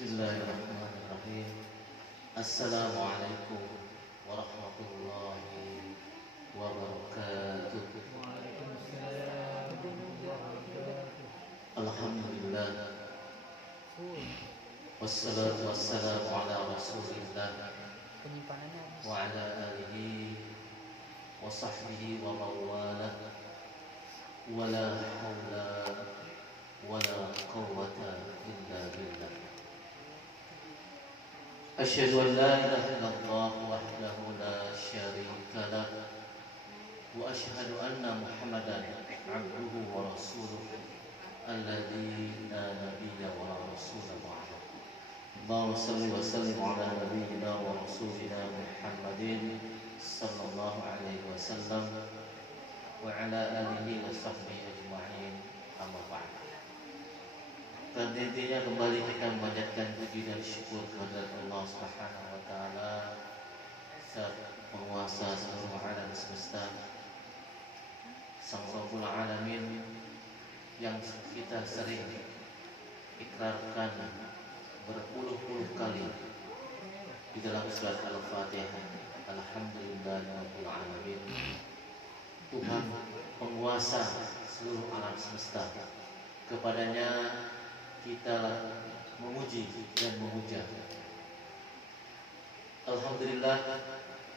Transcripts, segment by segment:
Bismillahirrahmanirrahim. Assalamualaikum warahmatullahi wabarakatuh. Alhamdulillah, wassalatu wassalamu ala rasulillah wa ala alihi wa sahbihi wa mawalah, wa la hawla wa la quwwata illa billah. Asyhadu an la ilaha illallah wahdahu la syarika lah, wa asyhadu anna Muhammadan abduhu wa rasuluh alladzi la nabiyya wa la rasula ba'da. Allahumma shalli wa sallim ala nabiyyina wa rasulina Muhammadin sallallahu alaihi wasallam wa ala alihi wa sahbihi ajma'in, amma ba'd. Pada intinya kembali kita memanjatkan puji dan syukur kepada Allah Subhanahu wa taala, Sang Penguasa seluruh alam semesta, Sang Rabbul Alamin, yang kita sering ikrarkan berpuluh-puluh kali di dalam surat Al-Fatihah. Alhamdulillahirabbil alamin. Tuhan penguasa seluruh alam semesta, kepadanya kita memuji dan memuja. Alhamdulillah,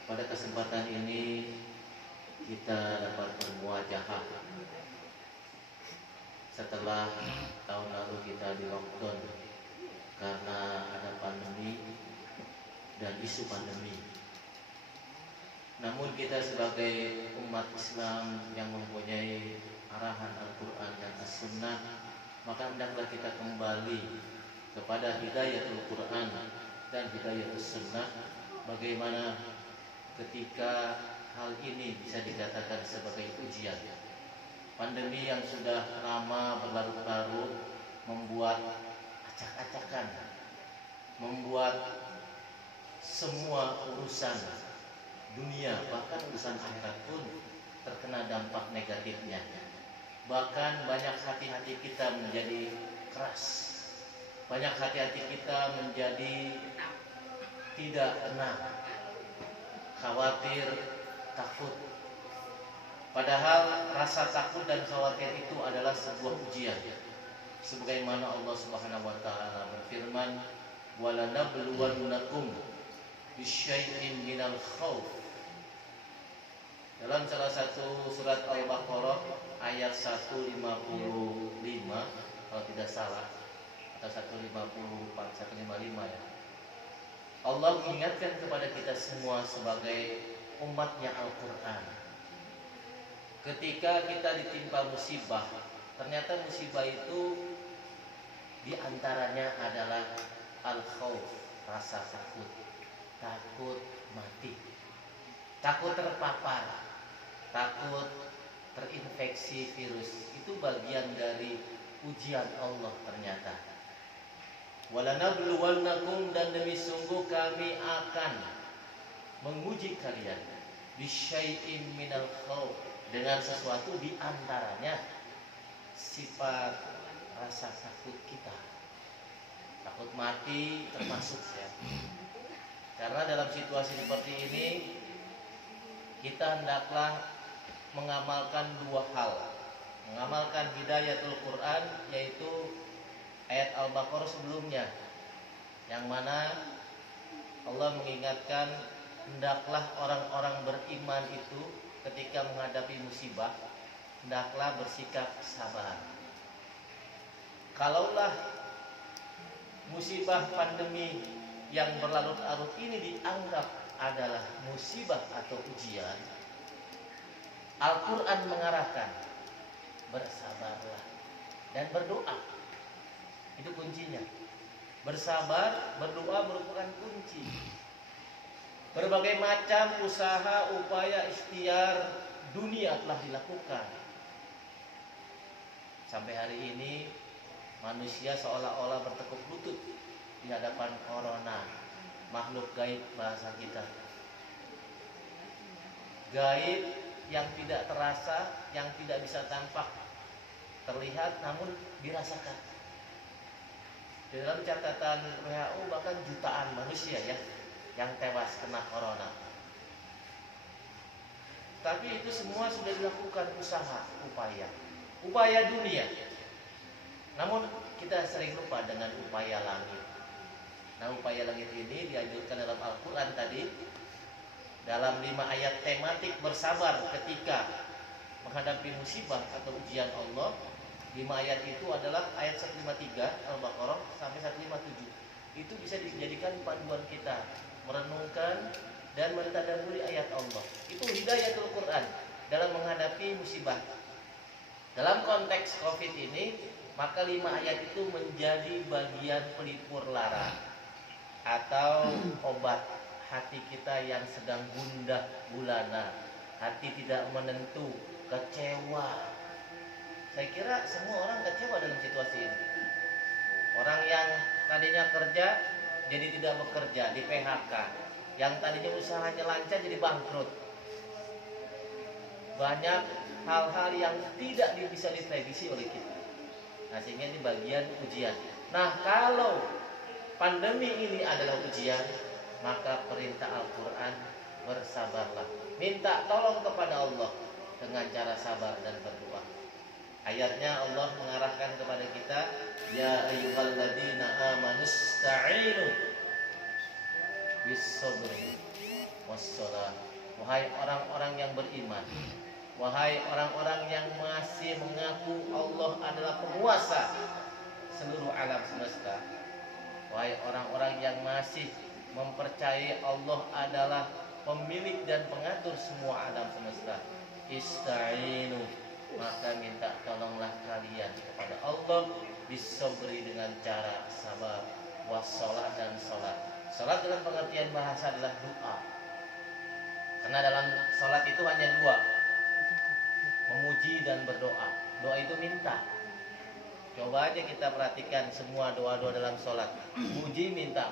pada kesempatan ini kita dapat bermuajahah setelah tahun lalu kita di lockdown karena ada pandemi dan isu pandemi. Namun kita sebagai umat Islam yang mempunyai arahan Al-Quran dan As-Sunnah, maka hendaklah kita kembali kepada hidayatul Quran dan hidayatul Sunnah. Bagaimana ketika hal ini bisa dikatakan sebagai ujian. Pandemi yang sudah lama berlarut-larut membuat acak-acakan, membuat semua urusan dunia, bahkan urusan akhirat pun terkena dampak negatifnya. Bahkan banyak hati-hati kita menjadi keras, banyak hati-hati kita menjadi tidak tenang, khawatir, takut. Padahal rasa takut dan khawatir itu adalah sebuah ujian. Sebagaimana Allah Subhanahu wa taala berfirman, "Walanabluwannakum bisyai'in minal khauf." Dalam salah satu surat Al-Baqarah ayat 155 kalau tidak salah, atau 154, 155 ya. Allah mengingatkan kepada kita semua sebagai umatnya Al-Quran. Ketika kita ditimpa musibah, ternyata musibah itu diantaranya adalah al-khauf, rasa takut. Takut mati, takut terpapar, takut terinfeksi virus. Itu bagian dari ujian Allah ternyata. Walanabluwannakum, dan demi sungguh kami akan menguji kalian bisyai'in minal khauf, dengan sesuatu di antaranya sifat rasa takut kita. Takut mati termasuk ya. Karena dalam situasi seperti ini kita hendaklah mengamalkan dua hal. Mengamalkan hidayatul Quran, yaitu ayat Al-Baqarah sebelumnya, yang mana Allah mengingatkan hendaklah orang-orang beriman itu ketika menghadapi musibah hendaklah bersikap sabar. Kalaulah musibah pandemi yang berlarut-larut ini dianggap adalah musibah atau ujian, Al-Quran mengarahkan bersabarlah dan berdoa. Itu kuncinya. Bersabar, berdoa merupakan kunci. Berbagai macam usaha, upaya, ikhtiar dunia telah dilakukan. Sampai hari ini manusia seolah-olah bertekuk lutut di hadapan corona, makhluk gaib bahasa kita. Gaib yang tidak terasa, yang tidak bisa tampak terlihat namun dirasakan. Dalam catatan WHO bahkan jutaan manusia ya yang tewas kena corona. Tapi itu semua sudah dilakukan upaya dunia. Namun kita sering lupa dengan upaya langit. Nah, upaya langit ini dianjurkan dalam Al-Quran tadi, dalam 5 ayat tematik bersabar ketika menghadapi musibah atau ujian Allah. 5 ayat itu adalah ayat 153 Al-Baqarah sampai 157. Itu bisa dijadikan panduan kita merenungkan dan mentadabburi ayat Allah. Itu hidayatul Quran dalam menghadapi musibah. Dalam konteks Covid ini, maka 5 ayat itu menjadi bagian pelipur lara atau obat hati kita yang sedang gundah gulana, hati tidak menentu, kecewa. Saya kira semua orang kecewa dalam situasi ini. Orang yang tadinya kerja jadi tidak bekerja, di PHK. Yang tadinya usahanya lancar jadi bangkrut. Banyak hal-hal yang tidak bisa diprediksi oleh kita. Nah, sehingga ini bagian ujian. Nah, kalau pandemi ini adalah ujian, maka perintah Al-Quran bersabarlah. Minta tolong kepada Allah dengan cara sabar dan berdoa. Ayatnya Allah mengarahkan kepada kita, ya ayyuhalladzina amanusta'inu bis-sabri was-shalah. Wahai orang-orang yang beriman, wahai orang-orang yang masih mengaku Allah adalah penguasa seluruh alam semesta, wahai orang-orang yang masih mempercayai Allah adalah pemilik dan pengatur semua alam semesta, ista'inu, maka minta tolonglah kalian kepada Allah bisabri dengan cara sabar, wassalah dan salat. Salat dalam pengertian bahasa adalah doa. Karena dalam salat itu hanya dua, memuji dan berdoa. Doa itu minta. Coba aja kita perhatikan semua doa-doa dalam salat. Muji minta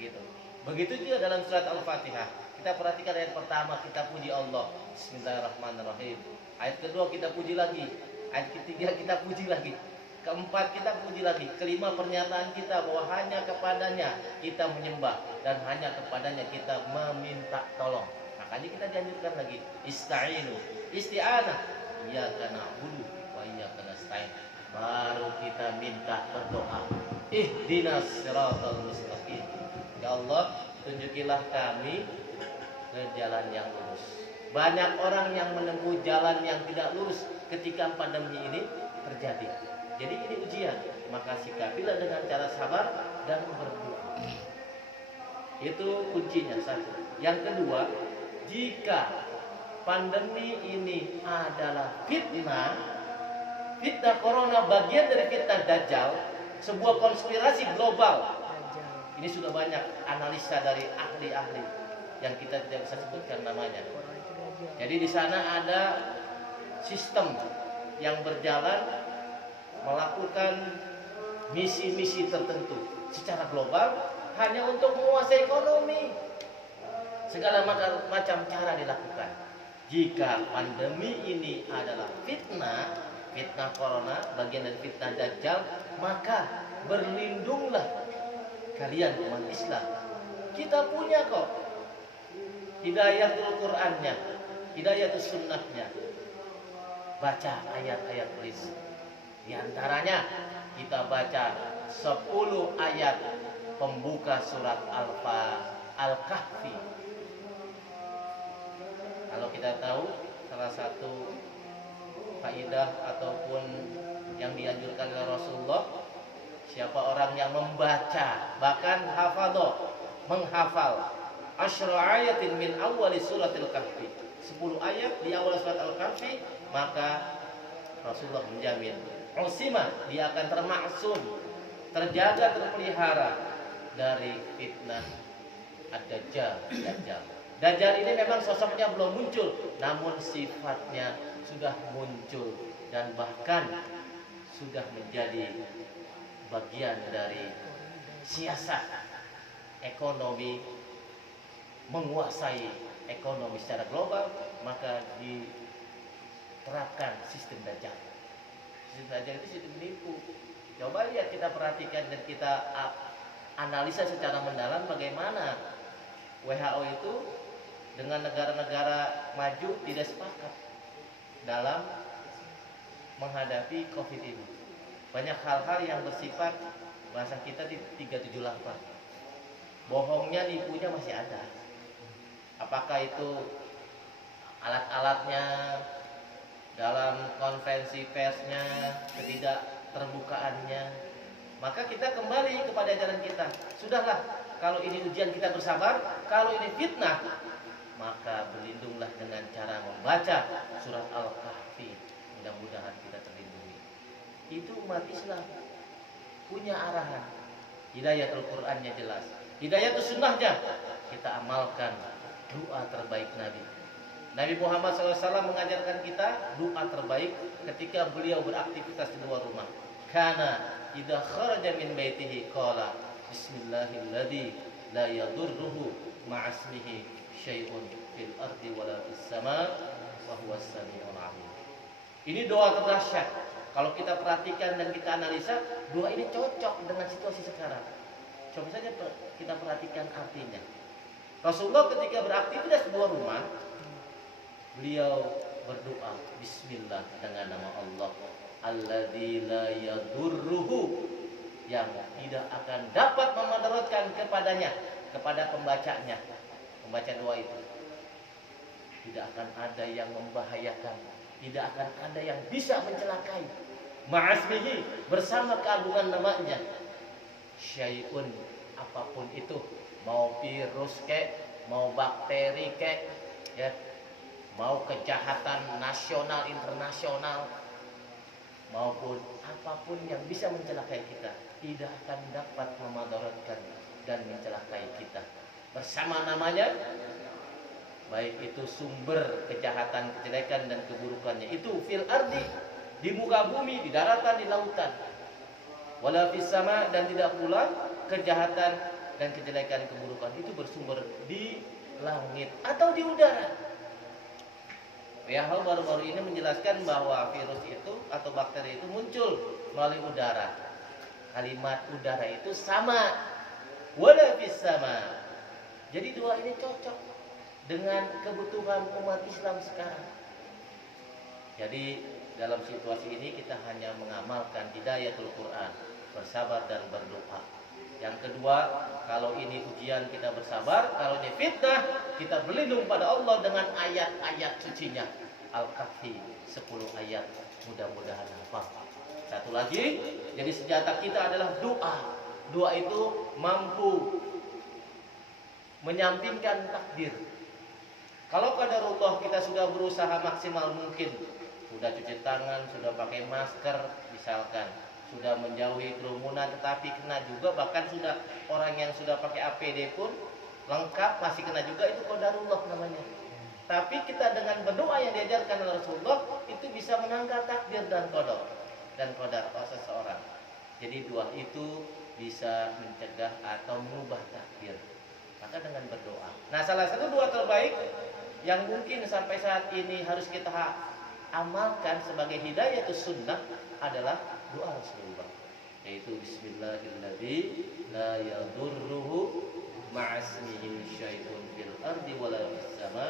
gitu. Begitu juga dalam surat Al-Fatihah. Kita perhatikan ayat pertama, kita puji Allah, Bismillahirrahmanirrahim. Ayat kedua kita puji lagi, ayat ketiga kita puji lagi, keempat kita puji lagi, kelima pernyataan kita bahwa hanya kepadanya kita menyembah dan hanya kepadanya kita meminta tolong. Makanya kita dianjurkan lagi ista'inu, isti'anah, iyyaka na'budu wa iyyaka nasta'in. Baru kita minta berdoa, ihdinas siratal mustaqim. Ya Allah, tunjukilah kami ke jalan yang lurus. Banyak orang yang menempuh jalan yang tidak lurus ketika pandemi ini terjadi. Jadi ini ujian, maka sikapilah dengan cara sabar dan berdoa. Itu kuncinya satu. Yang kedua, jika pandemi ini adalah fitnah corona bagian dari fitnah Dajjal, sebuah konspirasi global. Ini sudah banyak analisa dari ahli-ahli yang kita tidak bisa sebutkan namanya. Jadi di sana ada sistem yang berjalan melakukan misi-misi tertentu secara global hanya untuk menguasai ekonomi. Segala macam cara dilakukan. Jika pandemi ini adalah fitnah corona, bagian dari fitnah Dajjal, maka berlindunglah kalian umat Islam. Kita punya kok hidayatul Qur'annya, hidayatul sunnahnya. Baca ayat-ayat tulis. Di antaranya kita baca 10 ayat pembuka surat Al-Kahfi. Kalau kita tahu salah satu kaidah ataupun yang dianjurkan oleh Rasulullah, siapa orang yang membaca bahkan menghafal asyra ayatin min awwali suratil kahfi, 10 ayat di awal surat Al-Kahfi, maka Rasulullah menjamin usima, dia akan termaksum, terjaga, terpelihara dari fitnah ad-Dajjal. Dajjal ini memang sosoknya belum muncul, namun sifatnya sudah muncul dan bahkan sudah menjadi bagian dari siasat ekonomi, menguasai ekonomi secara global. Maka diterapkan sistem Dajjal. Sistem Dajjal itu sistem menipu. Coba lihat, kita perhatikan dan kita analisa secara mendalam bagaimana WHO itu dengan negara-negara maju tidak sepakat dalam menghadapi COVID ini. Banyak hal-hal yang bersifat bahasa kita di 378. Bohongnya, nipunya masih ada. Apakah itu alat-alatnya, dalam konferensi persnya, ketidakterbukaannya. Maka kita kembali kepada ajaran kita. Sudahlah, kalau ini ujian kita bersabar, kalau ini fitnah, maka berlindunglah dengan cara membaca surat Al-Kahfi. Mudah-mudahan kita terlindungi. Itu umat Islam punya arahan. Hidayatul Qur'annya jelas, hidayatul sunnahnya kita amalkan. Doa terbaik Nabi Muhammad SAW mengajarkan kita doa terbaik ketika beliau beraktivitas di luar rumah. Kana idza kharaja min baitihi qala bismillahilladzi la yadurruhu ma'asmihi syai'un fil ardi wala fis sama wa huwas samiul alim. Ini doa terdahsyat. Kalau kita perhatikan dan kita analisa, doa ini cocok dengan situasi sekarang. Coba saja kita perhatikan artinya. Rasulullah ketika beraktivitas di luar rumah, beliau berdoa bismillah dengan nama Allah alladzi la yadurruhu, yang tidak akan dapat memudaratkan kepadanya, kepada pembacanya. Membaca doa itu tidak akan ada yang membahayakan, tidak akan ada yang bisa mencelakai. Ma'asmihi, bersama keagungan namanya. Syai'un, apapun itu, mau virus kek, mau bakteri kek, ya, mau kejahatan nasional internasional, maupun apapun yang bisa mencelakai kita, tidak akan dapat memudaratkan dan mencelakai kita. Bersama namanya, baik itu sumber kejahatan, kejelekan dan keburukannya, itu fil ardi, di muka bumi, di daratan, di lautan, wala fis sama, dan tidak pula kejahatan dan kejelekan, keburukan itu bersumber di langit atau di udara. WHO baru-baru ini menjelaskan bahwa virus itu atau bakteri itu muncul melalui udara. Kalimat udara itu sama, wala fis sama. Jadi doa ini cocok dengan kebutuhan umat Islam sekarang. Jadi dalam situasi ini kita hanya mengamalkan hidayatul Quran, bersabar dan berdoa. Yang kedua, kalau ini ujian kita bersabar, kalau ini fitnah kita berlindung pada Allah dengan ayat-ayat sucinya. Al-Kahfi 10 ayat, mudah-mudahan hafal. Satu lagi, jadi senjata kita adalah doa. Doa itu mampu menyampingkan takdir. Kalau qadarullah kita sudah berusaha maksimal mungkin, sudah cuci tangan, sudah pakai masker misalkan, sudah menjauhi kerumunan, tetapi kena juga, bahkan sudah orang yang sudah pakai APD pun lengkap masih kena juga, itu qadarullah namanya. Tapi kita dengan berdoa yang diajarkan oleh Rasulullah itu bisa menangkal takdir dan qadar seseorang. Jadi doa itu bisa mencegah atau mengubah takdir. Maka dengan berdoa. Nah, salah satu doa terbaik yang mungkin sampai saat ini harus kita amalkan sebagai hidayatus sunnah adalah doa Rasulullah, yaitu bismillahilladzi la yadurruhu ma'asmihi syai'un fil ardi wala fis sama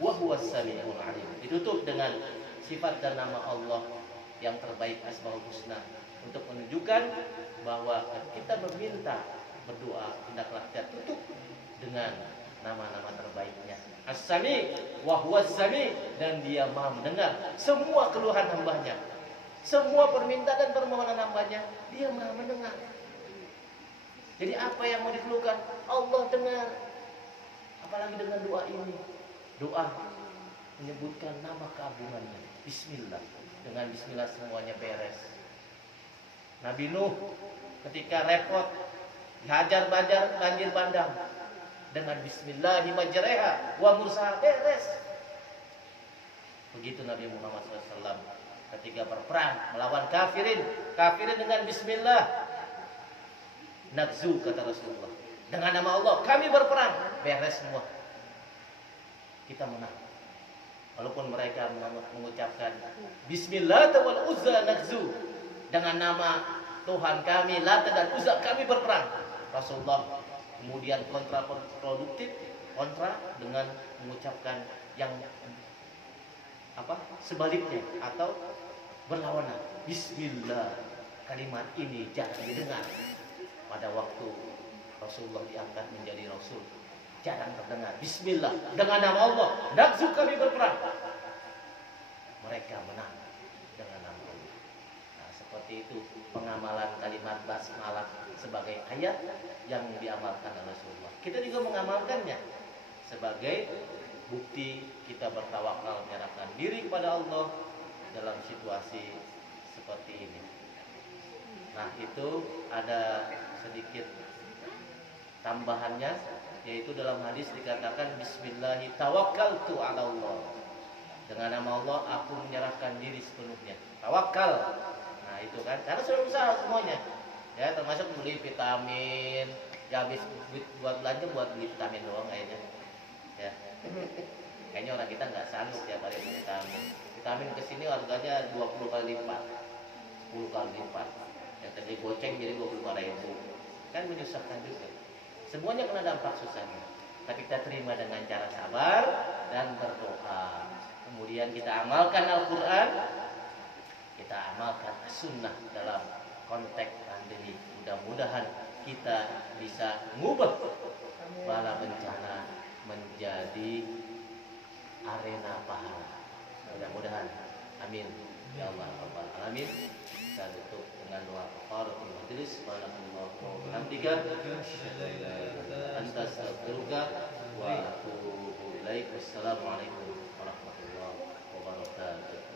wa huwas samiul alim. Ditutup dengan sifat dan nama Allah yang terbaik, Asmaul Husna, untuk menunjukkan bahwa kita meminta berdoa, hendaklah kita tutup dengan nama-nama terbaiknya. As-Sami wa huwas sami, dan dia maha mendengar semua keluhan hambanya, semua permintaan dan permohonan hambanya, dia maha mendengar. Jadi apa yang mau dikeluhkan, Allah dengar. Apalagi dengan doa ini, doa menyebutkan nama keagungannya, bismillah. Dengan bismillah semuanya beres. Nabi Nuh ketika repot dihajar banjir bandang, dengan bismillahi majreha wa mursaha beres. Begitu Nabi Muhammad SAW ketika berperang melawan kafirin dengan bismillah nagzu, kata Rasulullah, dengan nama Allah kami berperang, beres semua, kita menang. Walaupun mereka mengucapkan bismillah wal uzza nagzu, dengan nama Tuhan kami Lata dan Uzza kami berperang. Rasulullah kemudian kontraproduktif, kontra dengan mengucapkan yang sebaliknya atau berlawanan. Bismillah, kalimat ini jarang didengar pada waktu Rasulullah diangkat menjadi Rasul. Jarang terdengar. Bismillah, dengan nama Allah nafsu kami berperang. Mereka menang dengan nama Allah. Nah, seperti itu pengamalan kalimat basmalah sebagai ayat yang diamalkan oleh Rasulullah. Kita juga mengamalkannya sebagai bukti kita bertawakal, menyerahkan diri kepada Allah dalam situasi seperti ini. Nah, itu ada sedikit tambahannya, yaitu dalam hadis dikatakan Bismillahi tawakkaltu ala Allah. Dengan nama Allah aku menyerahkan diri sepenuhnya. Tawakal. Nah, itu kan karena sudah usaha semuanya. Ya, termasuk beli vitamin. Ya, habis buat belanja buat beli vitamin doang kayaknya. Ya. Kayaknya orang kita nggak sanggup ya pada vitamin. Vitamin kesini harganya 20 kali lipat, 10 kali lipat. Yang tadi goceng jadi 25.000. Kan menyusahkan juga. Semuanya kena dampak susahnya. Tapi kita terima dengan cara sabar dan berdoa. Kemudian kita amalkan Al-Quran, kita amalkan Sunnah dalam konteks pandemi. Mudah-mudahan kita bisa mengubah bala bencana menjadi arena pahala. Mudah-mudahan. Amin. Ya Allah Rabbal Alamin. Kita tutup dengan doa kafaratul majelis. Subhanallah wa bihamdika anta astaghfiruka wa atubu ilaik. Wassalamualaikum warahmatullahi wabarakatuh.